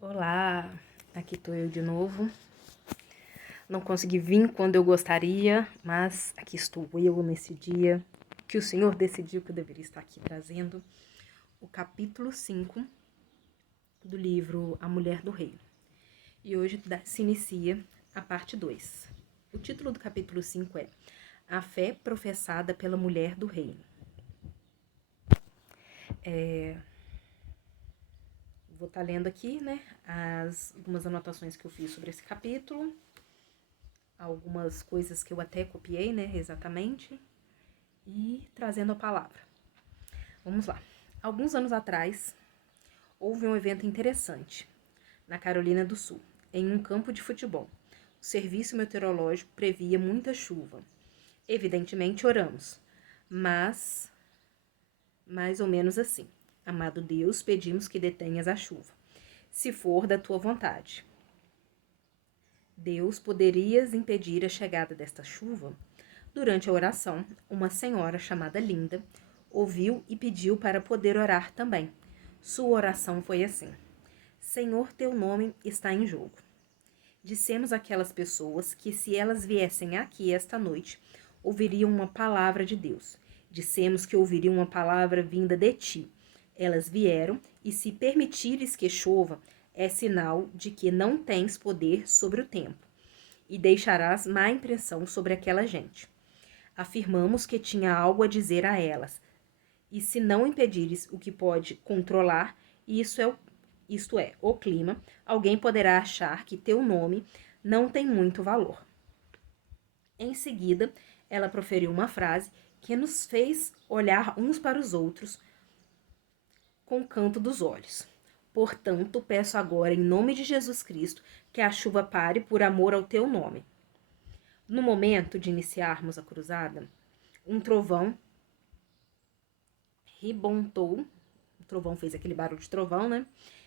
Olá, aqui estou eu de novo. Não consegui vir quando eu gostaria, mas aqui estou eu nesse dia que o Senhor decidiu que eu deveria estar aqui trazendo o capítulo 5 do livro A Mulher do Rei. E hoje se inicia a parte 2. O título do capítulo 5 é A Fé Professada pela Mulher do Reino. Vou estar lendo aqui, né, algumas anotações que eu fiz sobre esse capítulo, algumas coisas que eu até copiei, né, exatamente, e trazendo a palavra. Vamos lá. Alguns anos atrás, houve um evento interessante na Carolina do Sul, em um campo de futebol. O serviço meteorológico previa muita chuva. Evidentemente, oramos, mas mais ou menos assim. Amado Deus, pedimos que detenhas a chuva, se for da tua vontade. Deus, poderias impedir a chegada desta chuva? Durante a oração, uma senhora chamada Linda ouviu e pediu para poder orar também. Sua oração foi assim: Senhor, teu nome está em jogo. Dissemos àquelas pessoas que, se elas viessem aqui esta noite, ouviriam uma palavra de Deus. Dissemos que ouviriam uma palavra vinda de ti. Elas vieram, e se permitires que chova, é sinal de que não tens poder sobre o tempo, e deixarás má impressão sobre aquela gente. Afirmamos que tinha algo a dizer a elas, e se não impedires o que pode controlar, isto é, o clima, alguém poderá achar que teu nome não tem muito valor. Em seguida, ela proferiu uma frase que nos fez olhar uns para os outros com o canto dos olhos. Portanto, peço agora, em nome de Jesus Cristo, que a chuva pare por amor ao teu nome. No momento de iniciarmos a cruzada, um trovão ribontou, o trovão fez aquele barulho de trovão, né?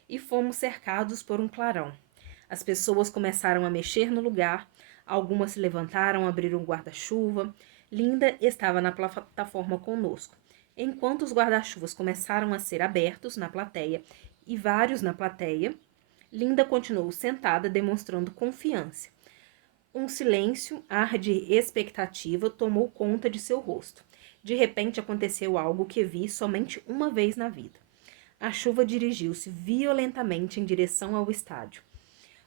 E fomos cercados por um clarão. As pessoas começaram a mexer no lugar, algumas se levantaram, abriram o guarda-chuva. Linda estava na plataforma conosco. Enquanto os guarda-chuvas começaram a ser abertos na plateia, e vários na plateia, Linda continuou sentada, demonstrando confiança. Um silêncio, ar de expectativa, tomou conta de seu rosto. De repente aconteceu algo que vi somente uma vez na vida. A chuva dirigiu-se violentamente em direção ao estádio,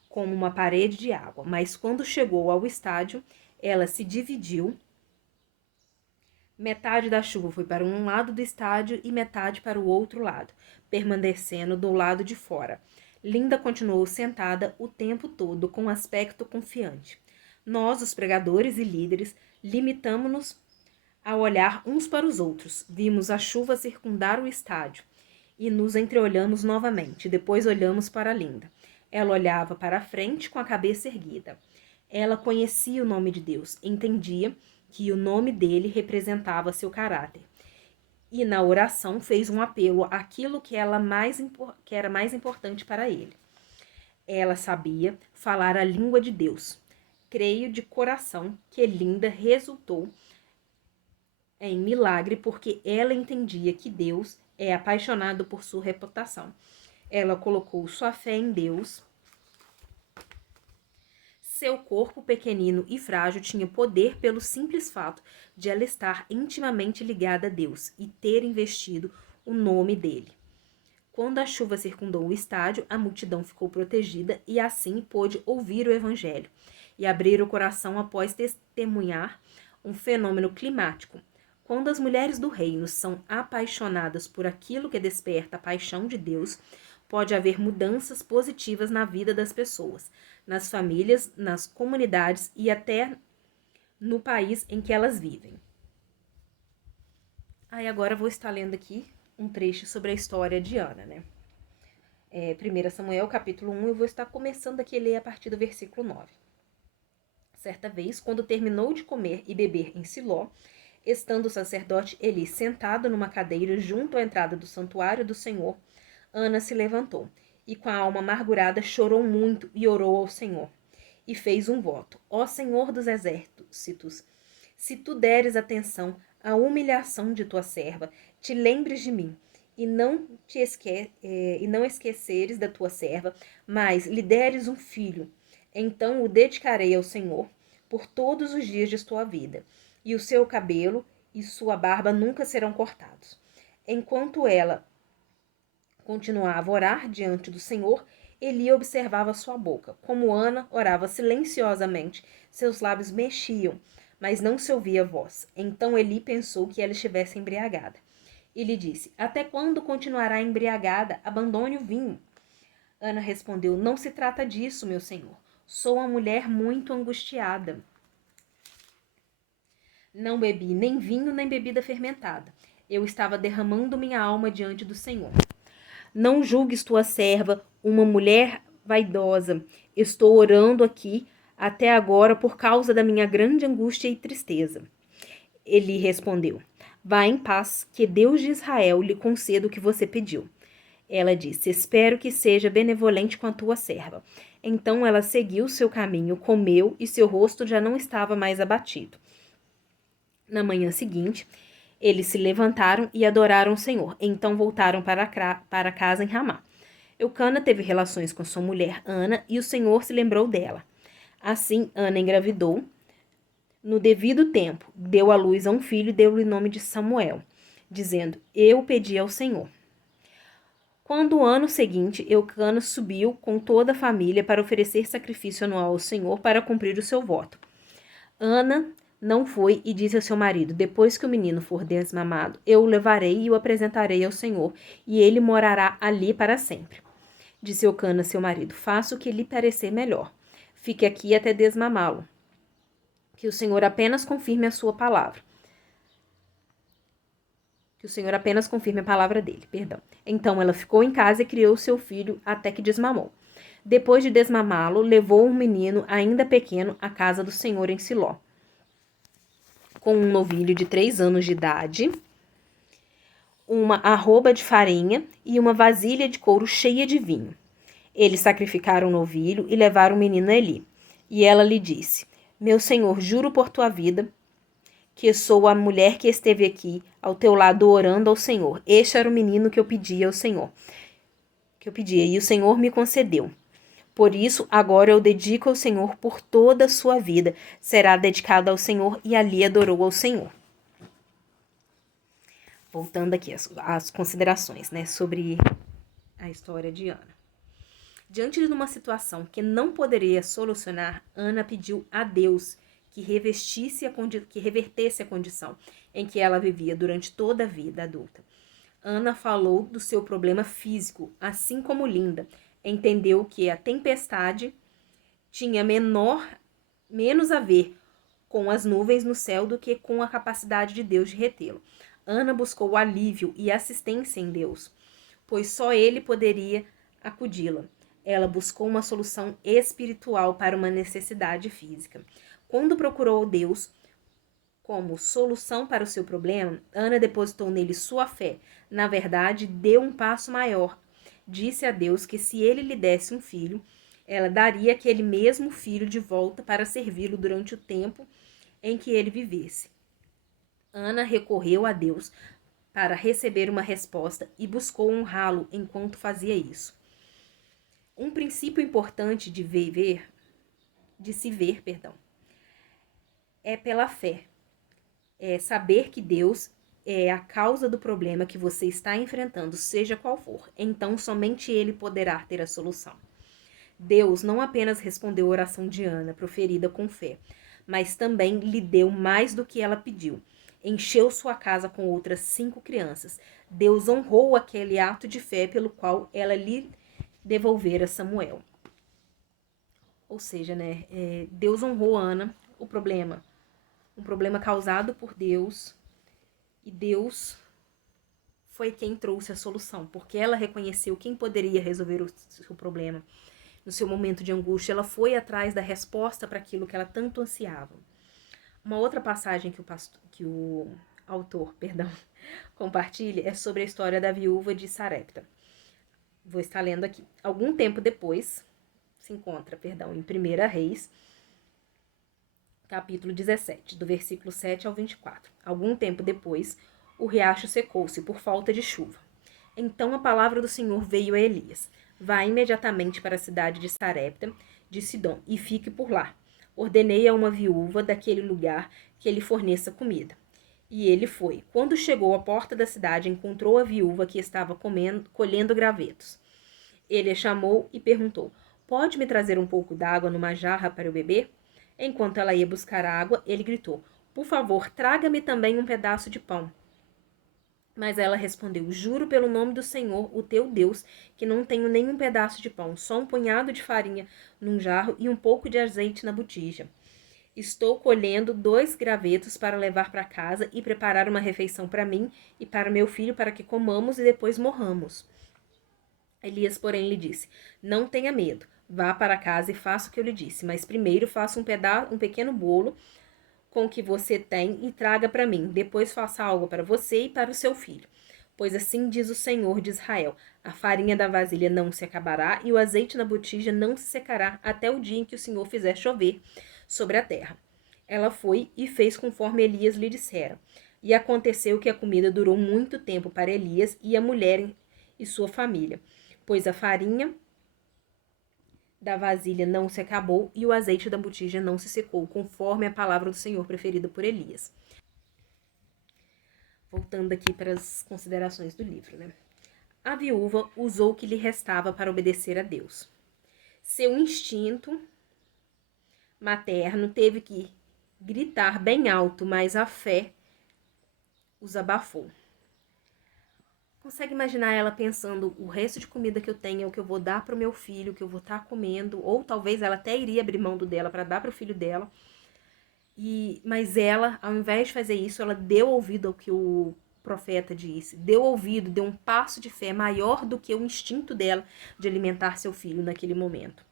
como uma parede de água, mas quando chegou ao estádio, ela se dividiu. Metade da chuva foi para um lado do estádio e metade para o outro lado, permanecendo do lado de fora. Linda continuou sentada o tempo todo com aspecto confiante. Nós, os pregadores e líderes, limitamo-nos a olhar uns para os outros. Vimos a chuva circundar o estádio e nos entreolhamos novamente. Depois olhamos para Linda. Ela olhava para a frente com a cabeça erguida. Ela conhecia o nome de Deus, entendia que o nome dele representava seu caráter. E na oração fez um apelo àquilo que era mais importante para ele. Ela sabia falar a língua de Deus. Creio de coração que Linda resultou em milagre porque ela entendia que Deus é apaixonado por sua reputação. Ela colocou sua fé em Deus. Seu corpo pequenino e frágil tinha poder pelo simples fato de ela estar intimamente ligada a Deus e ter investido o nome dele. Quando a chuva circundou o estádio, a multidão ficou protegida e assim pôde ouvir o evangelho e abrir o coração após testemunhar um fenômeno climático. Quando as mulheres do reino são apaixonadas por aquilo que desperta a paixão de Deus, pode haver mudanças positivas na vida das pessoas, nas famílias, nas comunidades e até no país em que elas vivem. Agora vou estar lendo aqui um trecho sobre a história de Ana, né? 1 Samuel, capítulo 1, eu vou estar começando aqui a ler a partir do versículo 9. Certa vez, quando terminou de comer e beber em Siló, estando o sacerdote Eli sentado numa cadeira junto à entrada do santuário do Senhor, Ana se levantou e, com a alma amargurada, chorou muito e orou ao Senhor. E fez um voto: Ó Senhor dos exércitos, se tu deres atenção à humilhação de tua serva, te lembres de mim e não esqueceres da tua serva, mas lhe deres um filho, então o dedicarei ao Senhor por todos os dias de tua vida, e o seu cabelo e sua barba nunca serão cortados. Enquanto ela continuava a orar diante do Senhor, Eli observava sua boca. Como Ana orava silenciosamente, seus lábios mexiam, mas não se ouvia voz. Então Eli pensou que ela estivesse embriagada. E lhe disse: Até quando continuará embriagada? Abandone o vinho. Ana respondeu: Não se trata disso, meu senhor. Sou uma mulher muito angustiada. Não bebi nem vinho nem bebida fermentada. Eu estava derramando minha alma diante do Senhor. Não julgues tua serva uma mulher vaidosa. Estou orando aqui até agora por causa da minha grande angústia e tristeza. Ele respondeu: Vá em paz, que Deus de Israel lhe conceda o que você pediu. Ela disse: Espero que seja benevolente com a tua serva. Então ela seguiu seu caminho, comeu e seu rosto já não estava mais abatido. Na manhã seguinte, eles se levantaram e adoraram o Senhor. Então voltaram para casa em Ramá. Eucana teve relações com sua mulher Ana e o Senhor se lembrou dela. Assim, Ana engravidou. No devido tempo, deu à luz a um filho e deu-lhe o nome de Samuel, dizendo: Eu pedi ao Senhor. Quando o ano seguinte, Eucana subiu com toda a família para oferecer sacrifício anual ao Senhor para cumprir o seu voto. Ana não foi e disse ao seu marido: Depois que o menino for desmamado, eu o levarei e o apresentarei ao Senhor, e ele morará ali para sempre. Disse Eucana a seu marido: Faça o que lhe parecer melhor. Fique aqui até desmamá-lo. Que o Senhor apenas confirme a sua palavra. Que o Senhor apenas confirme a palavra dele, perdão. Então ela ficou em casa e criou seu filho até que desmamou. Depois de desmamá-lo, levou um menino ainda pequeno à casa do Senhor em Siló, com um novilho de 3 anos de idade, uma arroba de farinha e uma vasilha de couro cheia de vinho. Eles sacrificaram o novilho e levaram o menino a Eli. E ela lhe disse: Meu senhor, juro por tua vida que sou a mulher que esteve aqui ao teu lado orando ao Senhor. Este era o menino que eu pedia ao Senhor. E o Senhor me concedeu. Por isso, agora eu dedico ao Senhor por toda a sua vida. Será dedicado ao Senhor, e ali adorou ao Senhor. Voltando aqui às considerações, né, sobre a história de Ana. Diante de uma situação que não poderia solucionar, Ana pediu a Deus que revertesse a condição em que ela vivia durante toda a vida adulta. Ana falou do seu problema físico, assim como Linda entendeu que a tempestade tinha menos a ver com as nuvens no céu do que com a capacidade de Deus de retê-lo. Ana buscou alívio e assistência em Deus, pois só ele poderia acudi-la. Ela buscou uma solução espiritual para uma necessidade física. Quando procurou Deus como solução para o seu problema, Ana depositou nele sua fé. Na verdade, deu um passo maior. Disse a Deus que se ele lhe desse um filho, ela daria aquele mesmo filho de volta para servi-lo durante o tempo em que ele vivesse. Ana recorreu a Deus para receber uma resposta e buscou honrá-lo enquanto fazia isso. Um princípio importante de se ver, é pela fé. É saber que Deus é a causa do problema que você está enfrentando, seja qual for. Então, somente Ele poderá ter a solução. Deus não apenas respondeu a oração de Ana, proferida com fé, mas também lhe deu mais do que ela pediu. Encheu sua casa com outras 5 crianças. Deus honrou aquele ato de fé pelo qual ela lhe devolvera Samuel. Ou seja, né, Deus honrou Ana, um problema causado por Deus, e Deus foi quem trouxe a solução, porque ela reconheceu quem poderia resolver o seu problema. No seu momento de angústia, ela foi atrás da resposta para aquilo que ela tanto ansiava. Uma outra passagem que o autor compartilha é sobre a história da viúva de Sarepta. Vou estar lendo aqui. Algum tempo depois, se encontra, em 1 Reis, capítulo 17, do versículo 7 ao 24. Algum tempo depois, o riacho secou-se por falta de chuva. Então a palavra do Senhor veio a Elias: vá imediatamente para a cidade de Sarepta de Sidom e fique por lá. Ordenei a uma viúva daquele lugar que lhe forneça comida. E ele foi. Quando chegou à porta da cidade, encontrou a viúva que estava colhendo gravetos. Ele a chamou e perguntou: pode me trazer um pouco d'água numa jarra para eu beber? Enquanto ela ia buscar água, ele gritou: por favor, traga-me também um pedaço de pão. Mas ela respondeu: juro pelo nome do Senhor, o teu Deus, que não tenho nenhum pedaço de pão, só um punhado de farinha num jarro e um pouco de azeite na botija. Estou colhendo 2 gravetos para levar para casa e preparar uma refeição para mim e para meu filho, para que comamos e depois morramos. Elias, porém, lhe disse: não tenha medo, vá para casa e faça o que eu lhe disse, mas primeiro faça um pequeno bolo com o que você tem e traga para mim. Depois faça algo para você e para o seu filho. Pois assim diz o Senhor de Israel: a farinha da vasilha não se acabará e o azeite na botija não se secará até o dia em que o Senhor fizer chover sobre a terra. Ela foi e fez conforme Elias lhe dissera. E aconteceu que a comida durou muito tempo para Elias e a mulher e sua família, pois a farinha da vasilha não se acabou e o azeite da botija não se secou, conforme a palavra do Senhor preferida por Elias. Voltando aqui para as considerações do livro, né? A viúva usou o que lhe restava para obedecer a Deus. Seu instinto materno teve que gritar bem alto, mas a fé os abafou. Consegue imaginar ela pensando: o resto de comida que eu tenho é o que eu vou dar para o meu filho, que eu vou estar comendo, ou talvez ela até iria abrir mão do dela para dar para o filho dela. Mas ela, ao invés de fazer isso, ela deu ouvido ao que o profeta disse, deu ouvido, deu um passo de fé maior do que o instinto dela de alimentar seu filho naquele momento.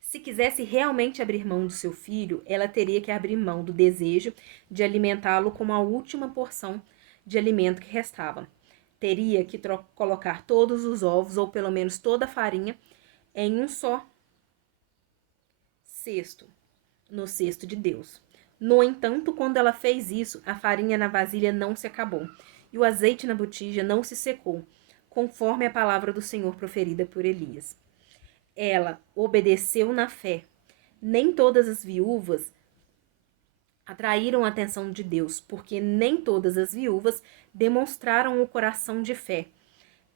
Se quisesse realmente abrir mão do seu filho, ela teria que abrir mão do desejo de alimentá-lo com a última porção de alimento que restava. Teria que colocar todos os ovos, ou pelo menos toda a farinha, em um só cesto, no cesto de Deus. No entanto, quando ela fez isso, a farinha na vasilha não se acabou, e o azeite na botija não se secou, conforme a palavra do Senhor proferida por Elias. Ela obedeceu na fé. Nem todas as viúvas atraíram a atenção de Deus, porque nem todas as viúvas demonstraram o coração de fé.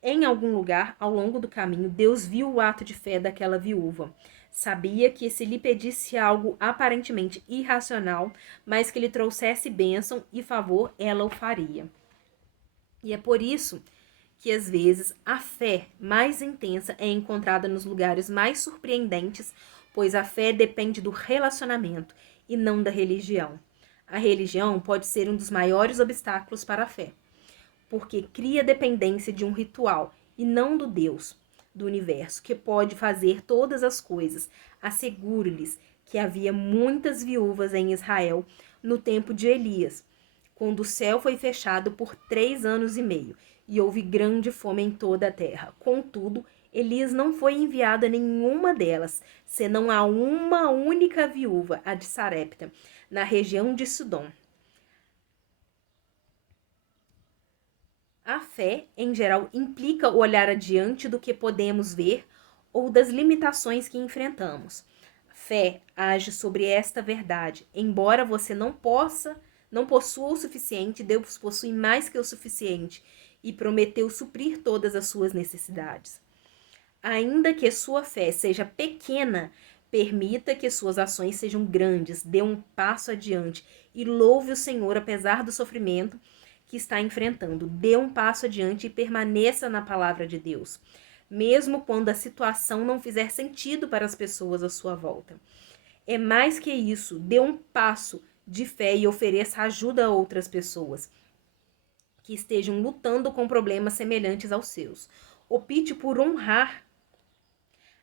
Em algum lugar, ao longo do caminho, Deus viu o ato de fé daquela viúva. Sabia que se lhe pedisse algo aparentemente irracional, mas que lhe trouxesse bênção e favor, ela o faria. E é por isso que às vezes a fé mais intensa é encontrada nos lugares mais surpreendentes, pois a fé depende do relacionamento e não da religião. A religião pode ser um dos maiores obstáculos para a fé, porque cria dependência de um ritual e não do Deus do universo, que pode fazer todas as coisas. Asseguro-lhes que havia muitas viúvas em Israel no tempo de Elias, quando o céu foi fechado por 3 anos e meio, e houve grande fome em toda a terra. Contudo, Elias não foi enviado a nenhuma delas, senão a uma única viúva, a de Sarepta, na região de Sidom. A fé, em geral, implica o olhar adiante do que podemos ver ou das limitações que enfrentamos. Fé age sobre esta verdade. Embora você não possua o suficiente, Deus possui mais que o suficiente e prometeu suprir todas as suas necessidades. Ainda que sua fé seja pequena, permita que suas ações sejam grandes, dê um passo adiante e louve o Senhor apesar do sofrimento que está enfrentando. Dê um passo adiante e permaneça na palavra de Deus, mesmo quando a situação não fizer sentido para as pessoas à sua volta. É mais que isso, dê um passo de fé e ofereça ajuda a outras pessoas que estejam lutando com problemas semelhantes aos seus. Opte por honrar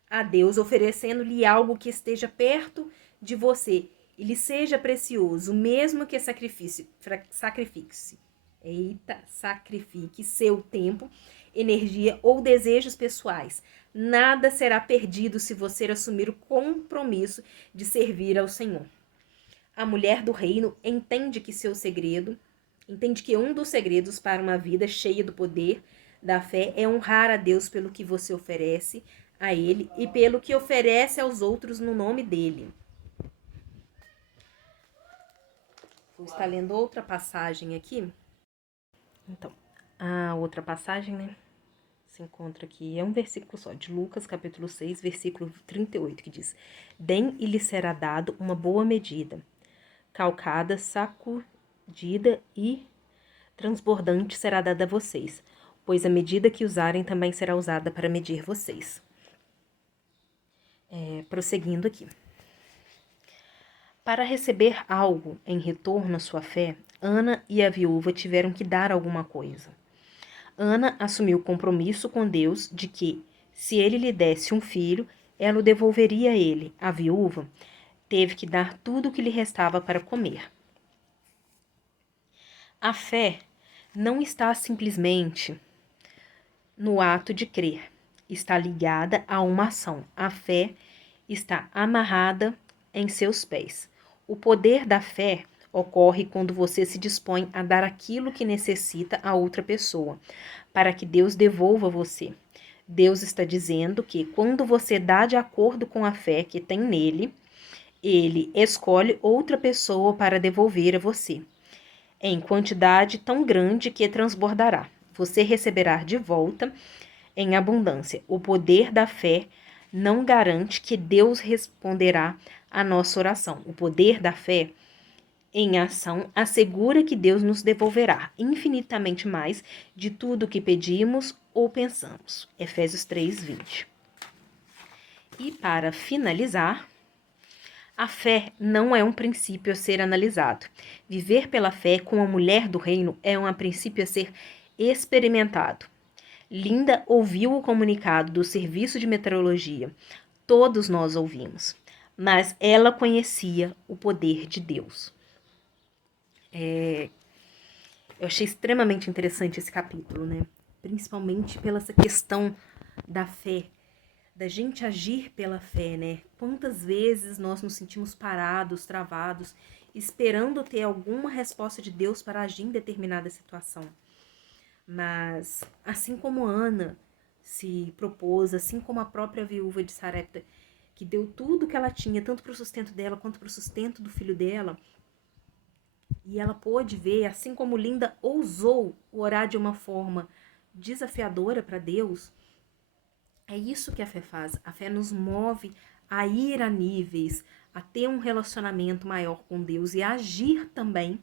a Deus, oferecendo-lhe algo que esteja perto de você e lhe seja precioso, mesmo que sacrifique seu tempo, energia ou desejos pessoais. Nada será perdido se você assumir o compromisso de servir ao Senhor. A mulher do reino entende que um dos segredos para uma vida cheia do poder da fé é honrar a Deus pelo que você oferece a Ele e pelo que oferece aos outros no nome dEle. Vou estar lendo outra passagem aqui. Então, a outra passagem, né, se encontra aqui, é um versículo só, de Lucas, capítulo 6, versículo 38, que diz: Deem e lhe será dado uma boa medida, calcada, sacudida e transbordante será dada a vocês, pois a medida que usarem também será usada para medir vocês. Prosseguindo aqui. Para receber algo em retorno à sua fé, Ana e a viúva tiveram que dar alguma coisa. Ana assumiu o compromisso com Deus de que, se ele lhe desse um filho, ela o devolveria a ele. A viúva teve que dar tudo o que lhe restava para comer. A fé não está simplesmente no ato de crer, está ligada a uma ação. A fé está amarrada em seus pés. O poder da fé ocorre quando você se dispõe a dar aquilo que necessita a outra pessoa, para que Deus devolva a você. Deus está dizendo que quando você dá de acordo com a fé que tem nele, ele escolhe outra pessoa para devolver a você, em quantidade tão grande que transbordará. Você receberá de volta em abundância. O poder da fé não garante que Deus responderá à nossa oração. O poder da fé em ação assegura que Deus nos devolverá infinitamente mais de tudo o que pedimos ou pensamos. Efésios 3:20. E para finalizar, a fé não é um princípio a ser analisado. Viver pela fé com a mulher do reino é um princípio a ser experimentado. Linda ouviu o comunicado do serviço de meteorologia. Todos nós ouvimos. Mas ela conhecia o poder de Deus. Eu achei extremamente interessante esse capítulo, né? Principalmente pela essa questão da fé, da gente agir pela fé, né? Quantas vezes nós nos sentimos parados, travados, esperando ter alguma resposta de Deus para agir em determinada situação. Mas, assim como Ana se propôs, assim como a própria viúva de Sarepta, que deu tudo que ela tinha, tanto para o sustento dela quanto para o sustento do filho dela, e ela pôde ver, assim como Linda ousou orar de uma forma desafiadora para Deus, é isso que a fé faz. A fé nos move a ir a níveis, a ter um relacionamento maior com Deus e a agir também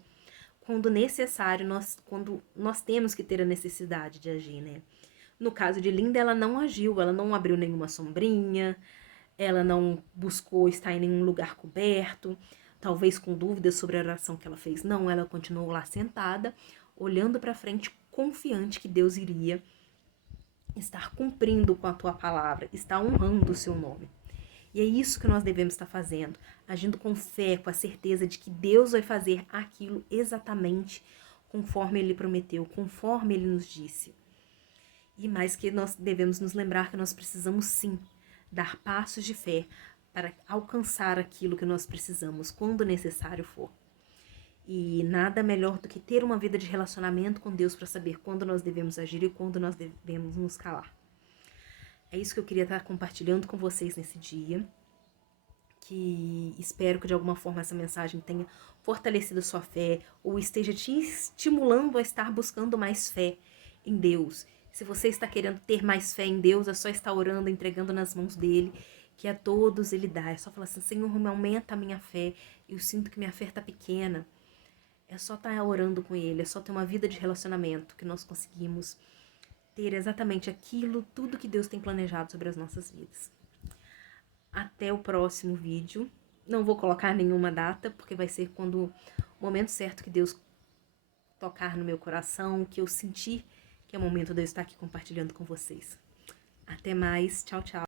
quando necessário, quando nós temos que ter a necessidade de agir, né? No caso de Linda, ela não agiu, ela não abriu nenhuma sombrinha, ela não buscou estar em nenhum lugar coberto, talvez com dúvidas sobre a oração que ela fez. Não, ela continuou lá sentada, olhando para frente, confiante que Deus iria estar cumprindo com a tua palavra, estar honrando o seu nome. E é isso que nós devemos estar fazendo, agindo com fé, com a certeza de que Deus vai fazer aquilo exatamente conforme Ele prometeu, conforme Ele nos disse. E mais que nós devemos nos lembrar que nós precisamos sim dar passos de fé para alcançar aquilo que nós precisamos, quando necessário for. E nada melhor do que ter uma vida de relacionamento com Deus para saber quando nós devemos agir e quando nós devemos nos calar. É isso que eu queria estar compartilhando com vocês nesse dia, que espero que de alguma forma essa mensagem tenha fortalecido sua fé ou esteja te estimulando a estar buscando mais fé em Deus. Se você está querendo ter mais fé em Deus, é só estar orando, entregando nas mãos dele, que a todos ele dá. É só falar assim: Senhor, me aumenta a minha fé, eu sinto que minha fé está pequena. É só estar orando com ele, é só ter uma vida de relacionamento que nós conseguimos ter exatamente aquilo, tudo que Deus tem planejado sobre as nossas vidas. Até o próximo vídeo. Não vou colocar nenhuma data, porque vai ser quando o momento certo que Deus tocar no meu coração, que eu sentir que é o momento de eu estar aqui compartilhando com vocês. Até mais. Tchau, tchau.